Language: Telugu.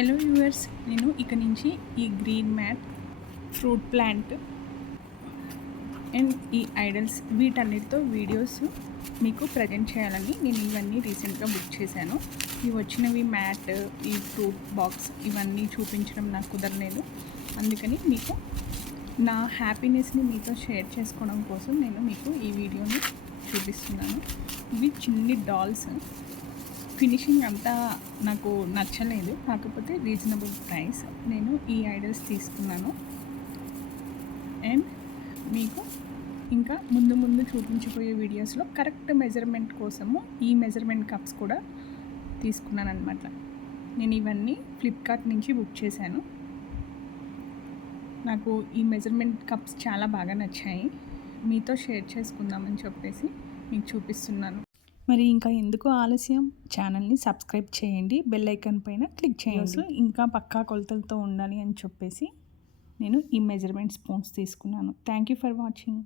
హలో వ్యూవర్స్ నేను ఇక నుంచి ఈ green mat fruit plant and ఈ ఐడల్స్ వీటన్నిటితో వీడియోస్ మీకు ప్రజెంట్ చేయాలని నేను ఇవన్నీ రీసెంట్గా బుక్ చేశాను. ఇవి వచ్చినవి మ్యాట్ ఈ ఫ్రూట్ బాక్స్ ఇవన్నీ చూపించడం నాకు కుదరలేదు. అందుకని మీకు నా హ్యాపీనెస్ని మీతో షేర్ చేసుకోవడం కోసం నేను మీకు ఈ వీడియోని చూపిస్తున్నాను. ఇవి చిన్ని డాల్స్ ఫినిషింగ్ అంతా నాకు నచ్చలేదు. కాకపోతే రీజనబుల్ ప్రైస్ నేను ఈ ఐడల్స్ తీసుకున్నాను. అండ్ మీకు ఇంకా ముందు ముందు చూపించిపోయే వీడియోస్లో కరెక్ట్ మెజర్మెంట్ కోసము ఈ మెజర్మెంట్ కప్స్ కూడా తీసుకున్నాను అనమాట నేను ఇవన్నీ ఫ్లిప్కార్ట్ నుంచి బుక్ చేశాను. నాకు ఈ మెజర్మెంట్ కప్స్ చాలా బాగా నచ్చాయి. మీతో షేర్ చేసుకుందామని చెప్పేసి మీకు చూపిస్తున్నాను. మరి ఇంకా ఎందుకు ఆలస్యం? ఛానల్ని సబ్స్క్రైబ్ చేయండి. బెల్ ఐకాన్ పైన క్లిక్ చేయండి. ఇంకా పక్కా కొలతలతో ఉండాలి అని చెప్పేసి నేను ఈ మెజర్మెంట్ స్పూన్స్ తీసుకున్నాను. Thank you for watching